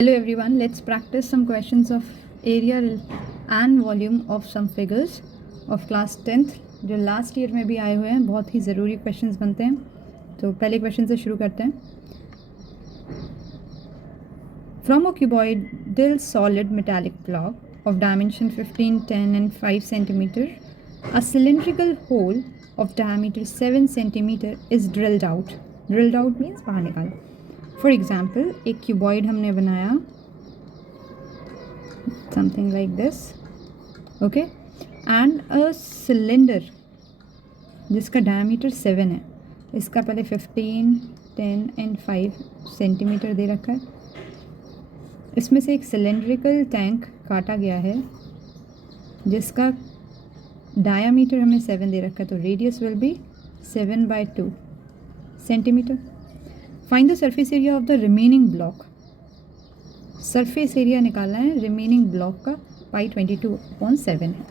Hello everyone, let's practice some questions of area and volume of some figures of class 10th जो last year में भी आए हुए हैं. बहुत ही ज़रूरी क्वेश्चंस बनते हैं. तो पहले क्वेश्चन से शुरू करते हैं. From a cuboidal solid metallic block of dimension 15, 10 and 5 centimeter, a cylindrical hole of diameter 7 centimeter is drilled out. Drilled out means बाहर निकाला. फॉर एग्ज़ाम्पल एक क्यूबॉइड हमने बनाया something like this, okay, and a cylinder जिसका diameter 7 है. इसका पहले 15, 10 and 5 centimetre दे रखा है. इसमें से एक सिलेंड्रिकल टैंक काटा गया है जिसका डायामीटर हमें 7 दे रखा है. तो radius will be 7/2 centimetre. Find the surface area of the remaining block. Surface area निकालना है रिमेनिंग ब्लॉक का. पाई 22/7 है.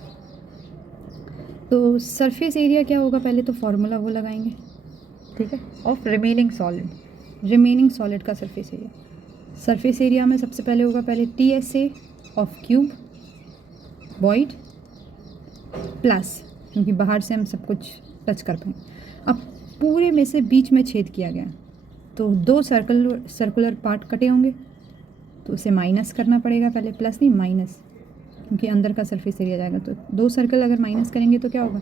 तो सरफेस एरिया क्या होगा, पहले तो फॉर्मूला वो लगाएंगे, ठीक है, of remaining solid. Remaining solid का सरफेस एरिया. सरफेस एरिया में सबसे पहले होगा पहले TSA of cube void plus, क्योंकि बाहर से हम सब कुछ टच कर पाएंगे. अब पूरे में से बीच में छेद किया गया तो दो सर्कुलर पार्ट कटे होंगे, तो उसे माइनस करना पड़ेगा पहले. प्लस नहीं, माइनस, क्योंकि अंदर का सरफेस एरिया जाएगा. तो दो सर्कल अगर माइनस करेंगे तो क्या होगा,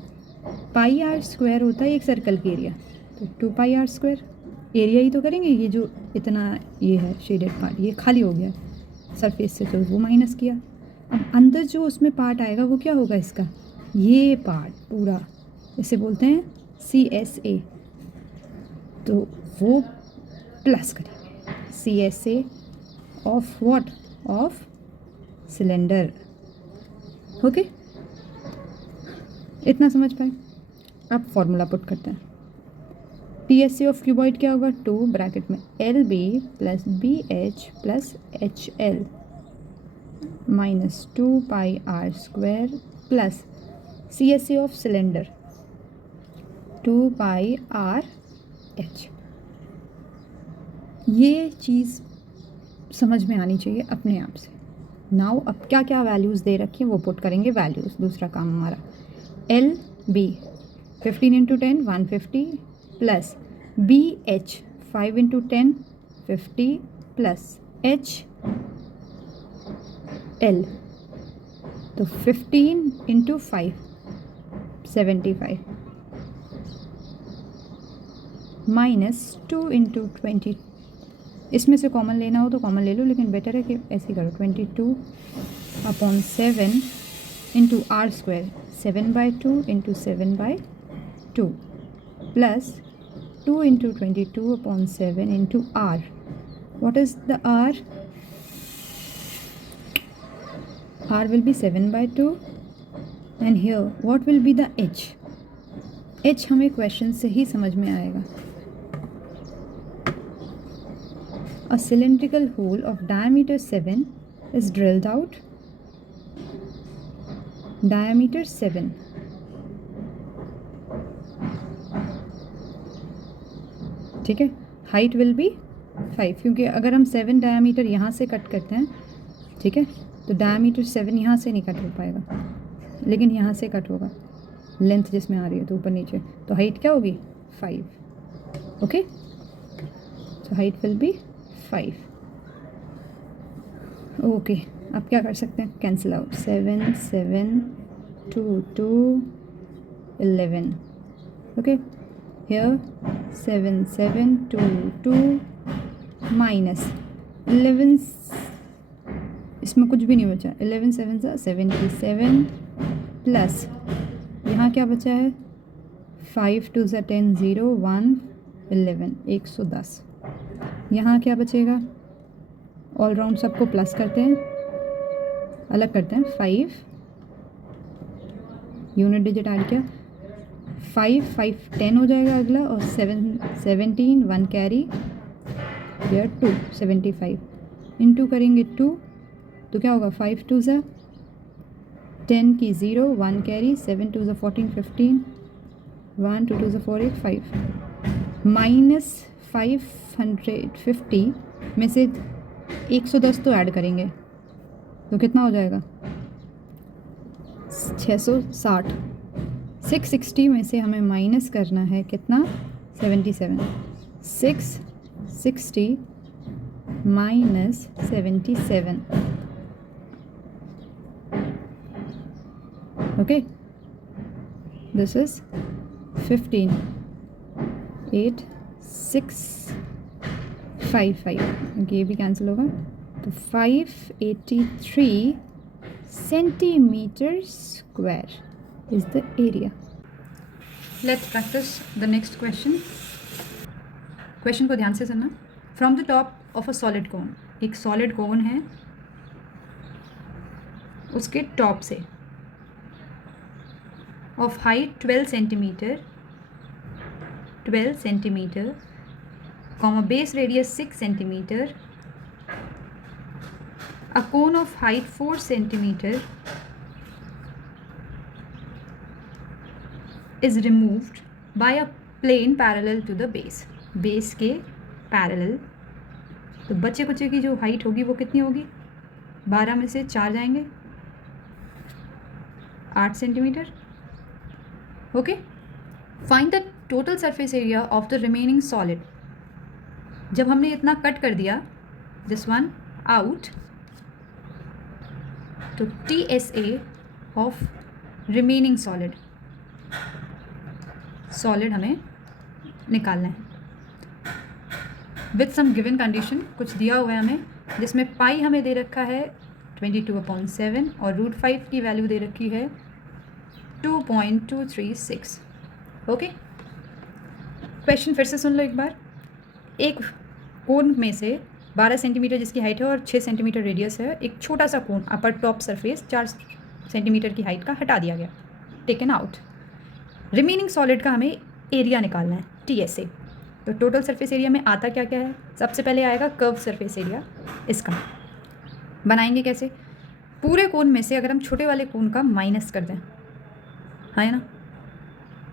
πr² होता है एक सर्कल की एरिया. तो 2πr². एरिया ही तो करेंगे. ये जो इतना ये है शेडेड पार्ट, ये खाली हो गया सरफेस से, तो वो माइनस किया. अब अंदर जो उसमें पार्ट आएगा वो क्या होगा, इसका ये पार्ट पूरा, इसे बोलते हैं CSA. तो वो प्लस करेंगे CSA of what, of cylinder. Okay, इतना समझ पाए. अब फॉर्मूला पुट करते हैं. TSA ऑफ क्यूबॉइड क्या होगा, 2 ब्रैकेट में LB plus BH plus HL minus 2πr² plus CSA of cylinder 2πRH. ये चीज़ समझ में आनी चाहिए अपने आप से. नाउ अब क्या क्या वैल्यूज़ दे रखी हैं वो पुट करेंगे वैल्यूज़. दूसरा काम हमारा LB 15 × 10 150 plus BH 5 × 10 50 plus HL तो 15 × 5 75 माइनस 2 × 20. इसमें से कॉमन लेना हो तो कॉमन ले लो, लेकिन बेटर है कि ऐसे ही करो. 22/7 × R², 7/2 × 7/2 plus 2 × 22/7 × R. What is the R? R will be 7/2 and here what will be the H? H हमें क्वेश्चन से ही समझ में आएगा. A cylindrical hole of diameter 7 is drilled out. Diameter 7. ठीक है. हाइट विल बी 5, क्योंकि अगर हम 7 डायमीटर यहाँ से कट करते हैं, ठीक है, तो डायमीटर 7 यहाँ से नहीं कट हो पाएगा, लेकिन यहाँ से कट होगा. लेंथ जिसमें आ रही है तो ऊपर नीचे, तो हाइट क्या होगी 5. ओके, तो हाइट विल बी 5. ओके, अब क्या कर सकते हैं, cancel out. 7 7 2 2 11. Okay, here 7 7 2 2 minus 11, इसमें कुछ भी नहीं बचा. 11 7 77 प्लस यहाँ क्या बचा है, 5 2 10 0 1 11 110. यहाँ क्या बचेगा, ऑल राउंड सबको प्लस करते हैं, अलग करते हैं. 5 यूनिट डिजिट ऐड किया, 5 5 10 हो जाएगा अगला, और 7 17 1 कैरी, यार 2 75 इनटू करेंगे 2, तो क्या होगा 5 2 10 की 0 1 कैरी, 7 2 14 15 1 2 2 4 8 5 माइनस 550 में से 110 तो ऐड करेंगे तो कितना हो जाएगा 660। 660 में से हमें माइनस करना है कितना 77। 660 माइनस 77। Okay, this is 15 8 6 5 5। ये भी कैंसिल होगा तो 583 centimetre square is the area. Let's practice the next question. Question को ध्यान से सुनना। From the top of a solid कोन, एक सॉलिड कोन है, उसके टॉप से of height 12 centimetre comma base radius 6 centimetre, a cone of height 4 centimetre is removed by a plane parallel to the base. Base के parallel, तो बच्चे कुचे की जो height होगी वो कितनी होगी, 12 में से 4 जाएंगे 8 centimetre. Okay, find the total surface area of the remaining solid. जब हमने इतना कट कर दिया दिस वन आउट, तो TSA ऑफ रिमेनिंग सॉलिड हमें निकालना है विथ सम गिवन कंडीशन। कुछ दिया हुआ है हमें, जिसमें पाई हमें दे रखा है 22/7 और √5 की वैल्यू दे रखी है 2.236। ओके, क्वेश्चन फिर से सुन लो एक बार। एक कोन में से 12 सेंटीमीटर जिसकी हाइट है और 6 सेंटीमीटर रेडियस है, एक छोटा सा कोन अपर टॉप सरफेस 4 सेंटीमीटर की हाइट का हटा दिया गया, टेकन आउट। रिमेनिंग सॉलिड का हमें एरिया निकालना है TSA। तो टोटल सरफेस एरिया में आता क्या क्या है, सबसे पहले आएगा कर्व सरफेस एरिया। इसका बनाएंगे कैसे, पूरे कोन में से अगर हम छोटे वाले कोन का माइनस कर दें, है ना,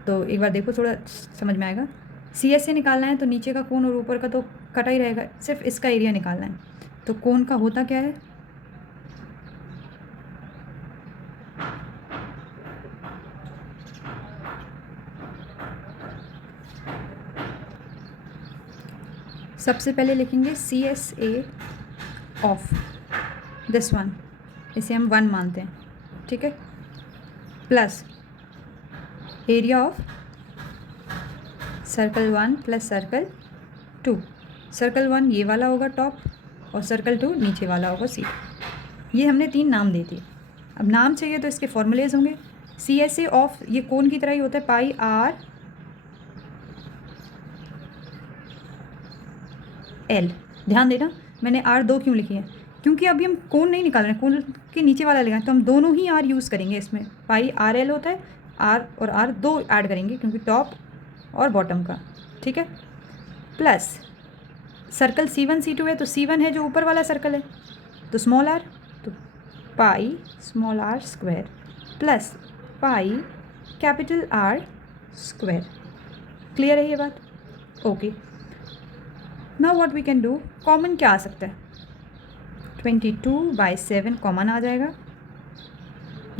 तो एक बार देखो थोड़ा समझ में आएगा। CSA निकालना है तो नीचे का कोन और ऊपर का तो कटा ही रहेगा, सिर्फ इसका एरिया निकालना है। तो कोन का होता क्या है, सबसे पहले लिखेंगे CSA ऑफ दिस वन, इसे हम 1 मानते हैं, ठीक है, plus area of circle 1 plus circle 2। Circle 1 ये वाला होगा टॉप और सर्कल 2 नीचे वाला होगा सीट। ये हमने 3 नाम दे दिए। अब नाम चाहिए तो इसके फॉर्मूलेज होंगे। CSA ऑफ ये कोन की तरह ही होता है, पाई R L। ध्यान देना मैंने R2 क्यों लिखी है, क्योंकि अभी हम कोन नहीं निकाल रहे हैं, कोन के नीचे वाला लेना है, तो हम दोनों ही R यूज़ करेंगे इसमें। पाई RL होता है, R और R 2 ऐड करेंगे क्योंकि टॉप और बॉटम का, ठीक है, प्लस सर्कल C1 C2 है, तो C1 है जो ऊपर वाला सर्कल है, तो स्मॉल r, तो pi small r square plus pi capital R square. Clear है ये बात? Okay, now what we can do, common क्या आ सकता है, 22/7 कॉमन आ जाएगा,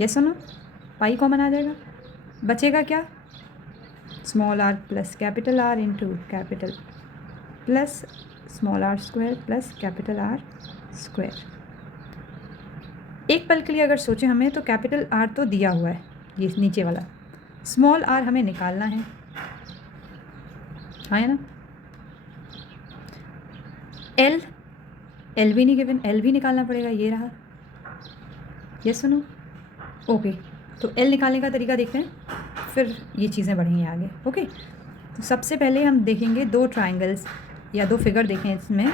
यस और नो, पाई कॉमन आ जाएगा, बचेगा क्या, small r plus capital R into capital plus small r square plus capital R square. एक पल के लिए अगर सोचें हमें, तो कैपिटल R तो दिया हुआ है, ये नीचे वाला, स्मॉल r हमें निकालना है, हाँ है ना, L भी नहीं गिवन, L भी निकालना पड़ेगा, ये रहा, यस सुनो, ओके। तो L निकालने का तरीका देखते हैं, फिर ये चीज़ें बढ़ेंगी आगे। ओके, तो सबसे पहले हम देखेंगे 2 ट्राइंगल्स या 2 फिगर देखें इसमें,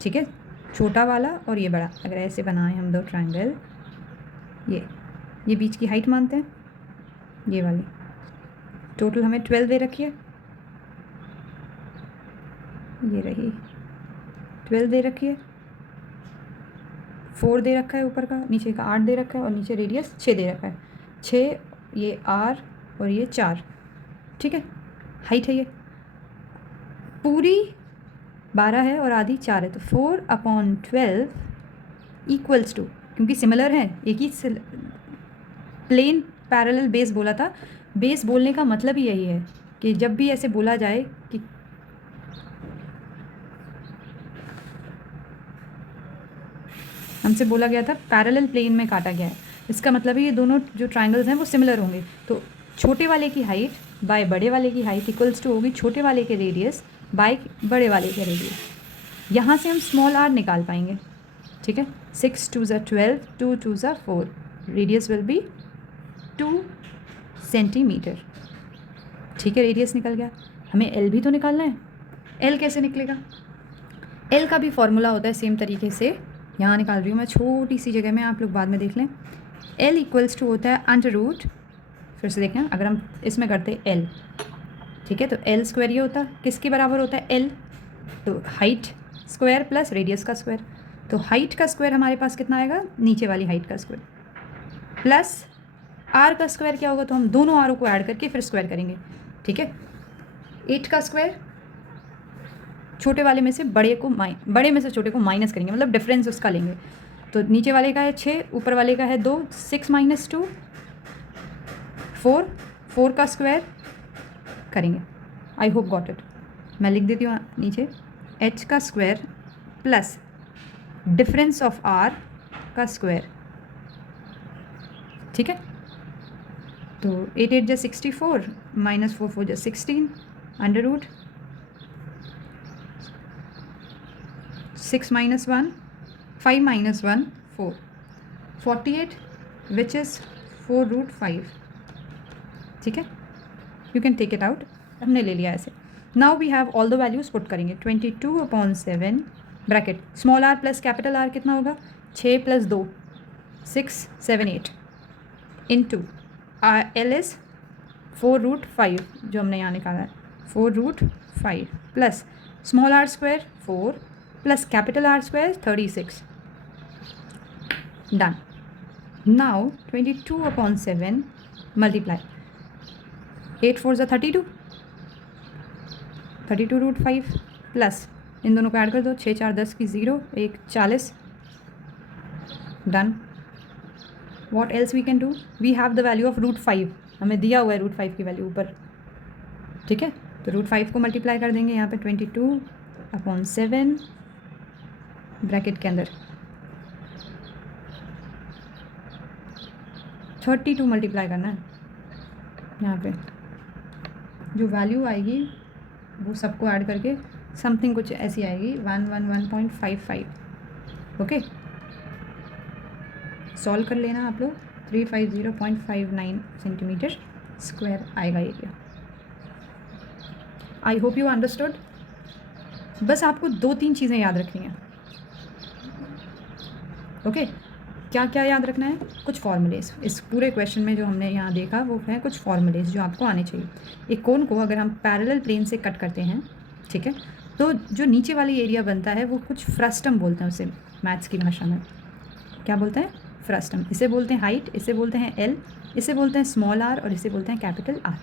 ठीक है, छोटा वाला और ये बड़ा। अगर ऐसे बनाएं हम 2 ट्राइंगल, ये बीच की हाइट मानते हैं, ये वाली टोटल हमें 12 दे रखी है, ये रही 12 दे रखी है, 4 दे रखा है ऊपर का, नीचे का 8 दे रखा है और नीचे रेडियस 6 दे रखा है, 6 ये R और ये 4, ठीक है, हाइट है ये। पूरी 12 है और आधी 4 है, तो 4/12 इक्वल्स टू, क्योंकि सिमिलर है, एक ही प्लेन पैरेलल बेस बोला था। बेस बोलने का मतलब ही यही है कि जब भी ऐसे बोला जाए कि हमसे बोला गया था पैरेलल प्लेन में काटा गया है, इसका मतलब है ये दोनों जो ट्राइंगल्स हैं वो सिमिलर होंगे। तो छोटे वाले की हाइट बाय बड़े वाले की हाइट इक्वल्स टू होगी छोटे वाले के रेडियस बाय बड़े वाले के रेडियस। यहाँ से हम स्मॉल आर निकाल पाएंगे, ठीक है। 6 2 ज़ा 12, 2 2 ज़ा 4, रेडियस विल बी 2 सेंटीमीटर, ठीक है। रेडियस निकल गया, हमें एल भी तो निकालना है। एल कैसे निकलेगा? एल का भी फॉर्मूला होता है सेम तरीके से, यहाँ निकाल रही हूँ मैं छोटी सी जगह में, आप लोग बाद में देख लें। एल इक्वल्स टू होता है अंडर रूट, फिर से देखें अगर हम इसमें करते एल, ठीक है, तो एल स्क्वायर ये होता है किसके बराबर होता है? एल, तो हाइट स्क्वायर प्लस रेडियस का स्क्वायर, तो हाइट का स्क्वायर हमारे पास कितना आएगा? नीचे वाली हाइट का स्क्वायर प्लस आर का स्क्वायर क्या होगा? तो हम दोनों आरों को ऐड करके फिर स्क्वायर करेंगे, ठीक है। 8 का स्क्वायर, छोटे वाले में से बड़े में से छोटे को माइनस करेंगे, मतलब डिफरेंस उसका लेंगे। तो नीचे वाले का है 6, ऊपर वाले का है 2, 6 - 2 4, 4 का स्क्वायर करेंगे। I hope got it. मैं लिख देती हूँ नीचे, h का square plus difference of r का स्क्वायर, ठीक है। तो 8 8 जा 64 - 4 4 जा 16 अंडर रूट 6 - 1 5 - 1 4 48 विच इज़ 4√5, ठीक है। You can take it out, हमने ले लिया ऐसे। Now we have all the values put करेंगे। 22/7 bracket small r plus capital R कितना होगा? 6 + 2 6 7 8 इंटू एल इज़ 4√5 जो हमने यहाँ निकाला है, 4√5 plus small r square 4 plus capital R square 36, done. Now 22/7 multiply 8 4 ज़ा 32, 32√5 प्लस इन दोनों को ऐड कर दो, 6 4 10 की 0 1 40, done. What else we can do? We have the value of √5, हमें दिया हुआ है √5 की वैल्यू ऊपर, ठीक है। तो √5 को मल्टीप्लाई कर देंगे यहाँ पे 22/7 ब्रैकेट के अंदर 32 मल्टीप्लाई करना है। यहाँ पे जो वैल्यू आएगी वो सबको ऐड करके समथिंग कुछ ऐसी आएगी 111.55, ओके। सॉल्व कर लेना आप लोग, 350.59 सेंटीमीटर स्क्वायर आएगा area. I hope you understood. बस आपको 2-3 चीज़ें याद रखनी हैं, ओके। क्या क्या याद रखना है? कुछ फॉर्मूलेस, इस पूरे क्वेश्चन में जो हमने यहाँ देखा वो है कुछ फॉर्मूलेस जो आपको आने चाहिए। एक कोन को अगर हम पैरेलल प्लेन से कट करते हैं, ठीक है, तो जो नीचे वाली एरिया बनता है वो कुछ फ्रस्टम बोलते हैं उसे, मैथ्स की भाषा में क्या बोलते हैं? फ्रस्टम। इसे बोलते हैं हाइट, इसे बोलते हैं एल, इसे बोलते हैं स्मॉल आर और इसे बोलते हैं कैपिटल आर,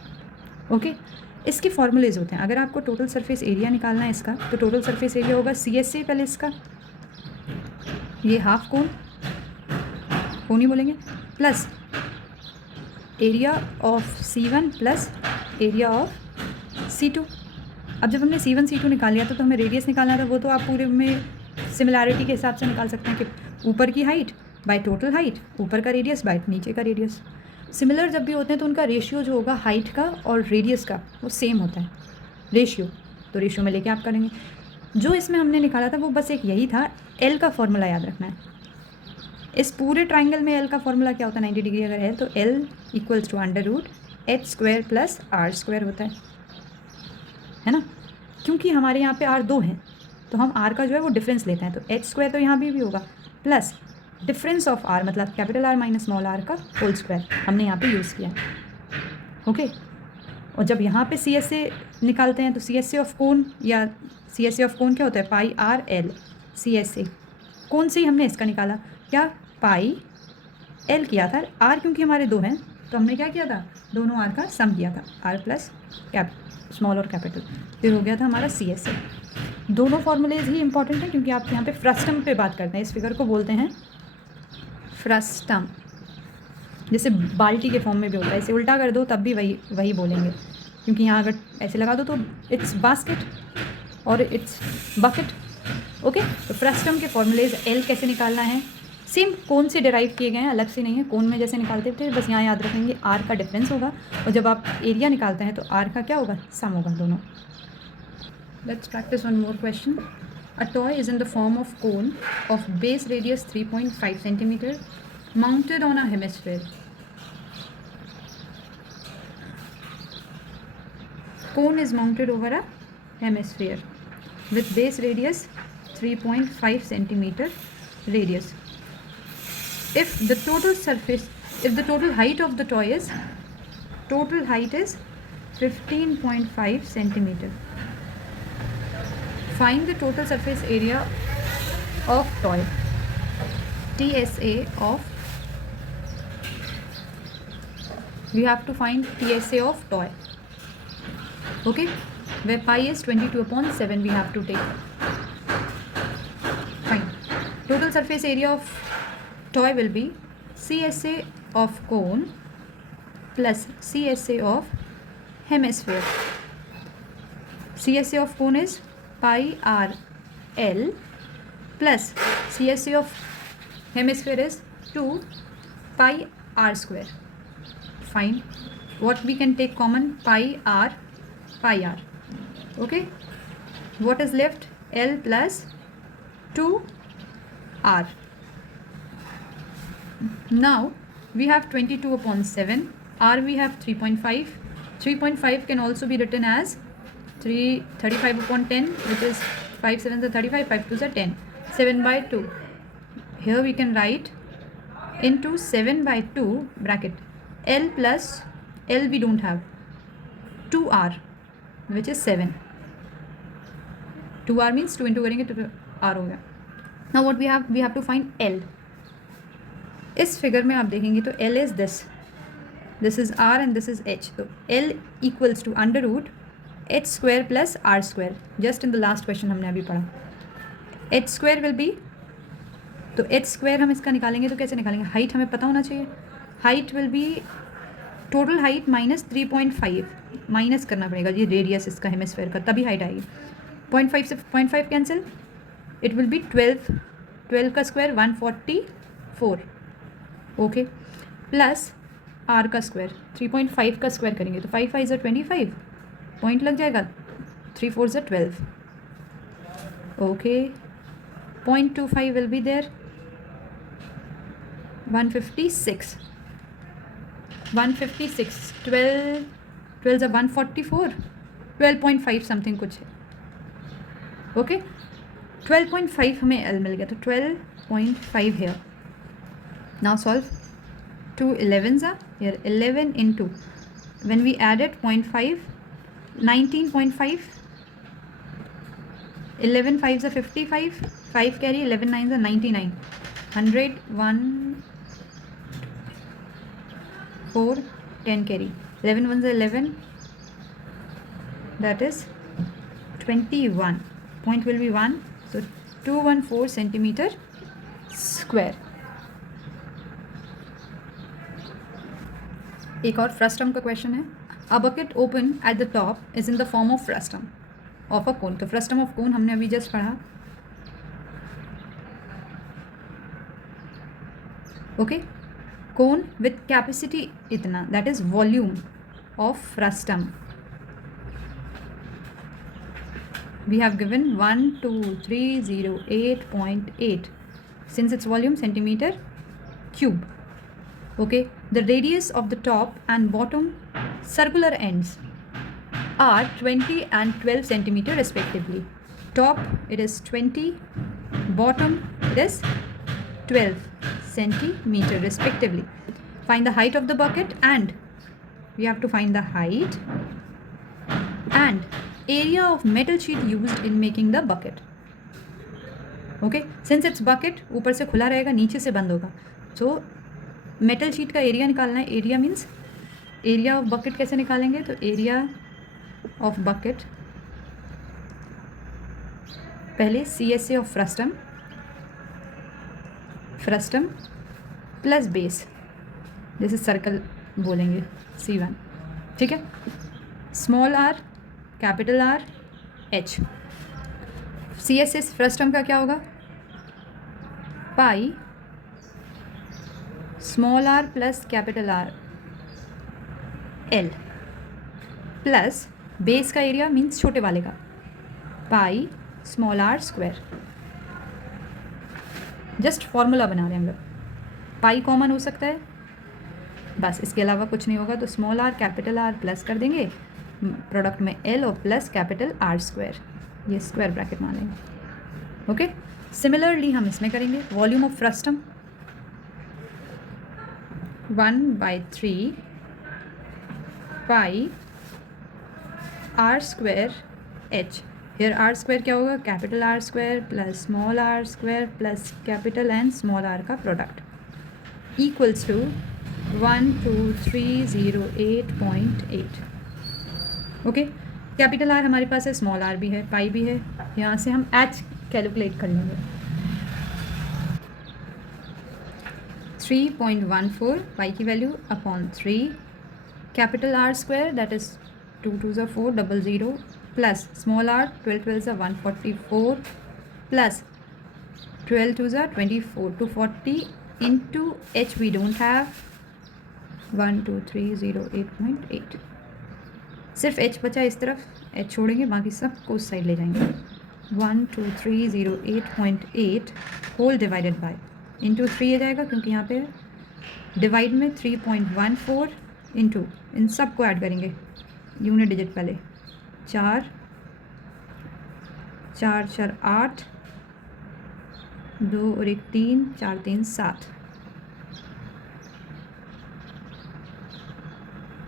ओके। इसके फॉर्मूलेज होते हैं। अगर आपको टोटल सरफेस एरिया निकालना है इसका, तो टोटल सरफेस एरिया होगा CSA पहले इसका, ये हाफ कोन ही बोलेंगे, plus area of C1 plus area of C2। अब जब हमने C1 C2 निकाल लिया तो हमें रेडियस निकालना था, वो तो आप पूरे में सिमिलैरिटी के हिसाब से निकाल सकते हैं कि ऊपर की हाइट बाय टोटल हाइट, ऊपर का रेडियस बाय नीचे का रेडियस। सिमिलर जब भी होते हैं तो उनका रेशियो जो होगा हाइट का और रेडियस का वो सेम होता है, रेशियो, तो रेशियो में लेके आप करेंगे। जो इसमें हमने निकाला था वो बस एक यही था, एल का फॉर्मूला याद रखना है। इस पूरे ट्राइंगल में एल का फॉर्मूला क्या होता है? 90 डिग्री अगर है तो L equals to √h² plus r² होता है ना। क्योंकि हमारे यहाँ पे r 2 हैं तो हम r का जो है वो डिफरेंस लेते हैं, तो h² तो यहाँ भी होगा प्लस डिफरेंस ऑफ r मतलब capital R minus small r का होल स्क्वायर हमने यहाँ पे यूज़ किया, ओके। और जब यहाँ पे CSA निकालते हैं तो CSA ऑफ कोन या CSA ऑफ कोन क्या होता है? पाई r l। CSA कोन से ही हमने इसका निकाला, क्या? पाई l किया था, r क्योंकि हमारे 2 हैं तो हमने क्या किया था, दोनों आर का सम किया था, आर प्लस कैप स्मॉल और कैपिटल, फिर हो गया था हमारा सी एस ए। दोनों फॉर्मूलेज ही इंपॉर्टेंट हैं क्योंकि आप यहाँ पे फ्रस्टम पे बात करते हैं। इस फिगर को बोलते हैं फ्रस्टम, जैसे बाल्टी के फॉर्म में भी होता है, इसे उल्टा कर दो तब भी वही बोलेंगे, क्योंकि यहाँ अगर ऐसे लगा दो तो इट्स बास्केट और इट्स बकेट। ओके, तो फ्रस्टम के फॉर्मूलेज एल कैसे निकालना है, सेम कोन से डिराइव किए गए हैं, अलग से नहीं है, कोन में जैसे निकालते थे, बस यहाँ याद रखेंगे आर का डिफरेंस होगा, और जब आप एरिया निकालते हैं तो आर का क्या होगा, सम होगा दोनों। Let's practice one more question. A toy is in the form of cone of base radius 3.5 cm mounted on a hemisphere. Cone is mounted over a hemisphere with base radius 3.5 cm radius. If the total height of the toy is, total height is 15.5 cm. Find the total surface area of toy. TSA of, we have to find TSA of toy. Okay, where pi is 22/7 we have to take. Fine. Total surface area of toy will be CSA of cone plus CSA of hemisphere. CSA of cone is pi r l plus CSA of hemisphere is 2 pi r square. Fine. What we can take common, pi r. Okay, what is left, L plus 2 r. Now we have 22/7, r we have 3.5. 3.5 can also be written as 35/10, which is 5 7s are 35, 5 2s are 10, 7/2. Here we can write into 7/2 bracket L plus L we don't have, 2r which is 7. 2r means 2 into करेंगे तो r हो गया. Now what we have to find L. इस figure में आप देखेंगे तो L is this is r and this is h. तो L equals to under root h square plus r square. Just in the last question हमने अभी पढ़ा. h square will be, तो h square हम इसका निकालेंगे तो कैसे निकालेंगे, हाइट हमें पता होना चाहिए. Height will be total height minus 3.5, minus करना पड़ेगा ये रेडियस इसका हेमिस्फेयर का, तभी हाइट आएगी. 0.5 से 0.5 कैंसिल, इट विल बी 12 का स्क्वायर 144. ओके, प्लस आर का स्क्वायर 3.5 का स्क्वायर करेंगे तो 5 5 25 पॉइंट लग जाएगा, 3 4 12. Okay, 0.25 will be there, 156. 12 144, 12.5 something कुछ है. ओके, 12.5 हमें एल मिल गया, तो 12.5 है. Now solve. 2 11s are here, 11 into, when we added 0.5, 19.5, 11 5s are 55, 5 carry, 11 9s are 99, 100, 1 4 10 carry, 11 1s are 11, that is 21. Point will be 1, so 214 centimeter square. एक और frustum का question है. A bucket open at the top is in the form of frustum of a cone. तो frustum of cone हमने अभी just पढ़ा. Okay, cone with capacity itna, that is volume of frustum. We have given 12308.8 since its volume centimeter cube. Okay, the radius of the top and bottom circular ends are 20 and 12 centimeter respectively. Top it is 20, bottom it is 12 centimeter respectively. Find the height of the bucket, and we have to find the height and area of metal sheet used in making the bucket. Okay, since it's bucket, ऊपर से खुला रहेगा, नीचे से बंद होगा, so metal sheet का area निकालना है. area means area of bucket कैसे निकालेंगे? तो एरिया ऑफ बकेट पहले CSA of frustum plus base, जैसे सर्कल बोलेंगे C1, ठीक है। Small r capital R H। CSA frustum का क्या होगा? पाई small r plus capital R L plus base का एरिया मीन्स छोटे वाले का पाई small r square. Just formula बना रहे हैं हम लोग। पाई कॉमन हो सकता है, बस इसके अलावा कुछ नहीं होगा। तो small r capital R plus कर देंगे प्रोडक्ट में L और प्लस कैपिटल R स्क्वायर, ये स्क्वायर ब्रैकेट मान लेंगे। ओके, सिमिलरली हम इसमें करेंगे। Volume of frustum 1/3 pi R square H। Here R square क्या होगा? Capital R square plus small r square plus capital and small r का product equals to 12308.8। Okay, capital R हमारे पास है, स्मॉल r भी है, पाई भी है। यहाँ से हम H कैलकुलेट कर लेंगे। 3.14 पाई की value upon 3 capital R square that is 2 2 4 00 plus small r 12 12 144 plus 12 2 24 240 into H we don't have 12308.8। सिर्फ H बचा इस तरफ, H छोड़ेंगे, बाकी सब को उस साइड ले जाएंगे। 12308.8 होल डिवाइडेड बाय इंटू 3 आ जाएगा, क्योंकि यहाँ पे डिवाइड में 3.14 इंटू इन सब को ऐड करेंगे यूनिट डिजिट पहले 4 4 4 8 2 और 1 3 4 3 7।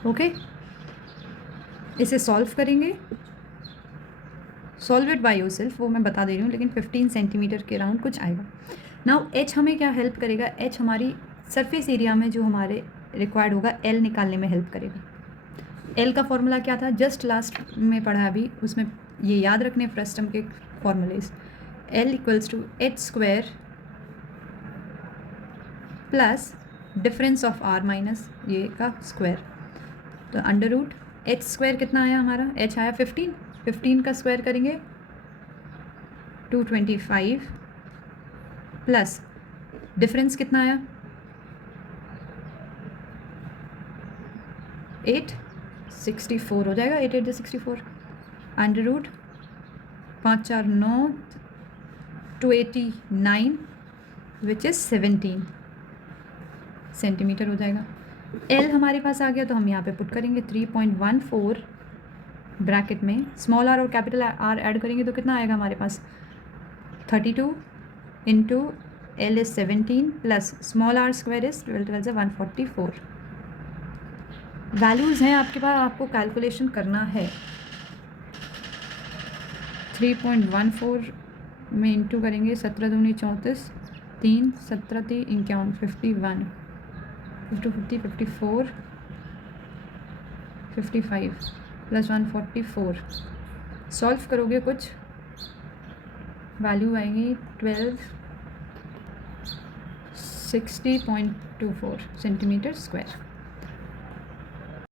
ओके, इसे सॉल्व करेंगे। सॉल्व इट बाय योरसेल्फ, वो मैं बता दे रही हूँ, लेकिन 15 सेंटीमीटर के अराउंड कुछ आएगा। नाउ H हमें क्या हेल्प करेगा? H हमारी सरफेस एरिया में जो हमारे रिक्वायर्ड होगा L निकालने में हेल्प करेगा। L का फॉर्मूला क्या था? जस्ट लास्ट में पढ़ा अभी, उसमें ये याद रखने फ्रस्टम के formulae. L equals to H square plus difference of R minus ये का स्क्वायर। तो अंडर रूट H स्क्वायर कितना आया हमारा? H आया 15, 15 का स्क्वायर करेंगे 225 प्लस डिफरेंस कितना आया 864 हो जाएगा। 8 8 64 under root 5 4 9 289 which is 17 centimetre हो जाएगा। L हमारे पास आ गया, तो हम यहाँ पे पुट करेंगे 3.14 ब्रैकेट में स्मॉल r और कैपिटल R ऐड करेंगे तो कितना आएगा हमारे पास 32 into L is 17 plus small r square is 12 12 144। Values हैं आपके पास, आपको कैलकुलेशन करना है। 3.14 में इंटू करेंगे 17 दूनी 34 3 17 3 51 51 50 54 55 प्लस 144। सॉल्व करोगे कुछ वैल्यू आएंगी 1260.24 सेंटीमीटर स्क्वायर।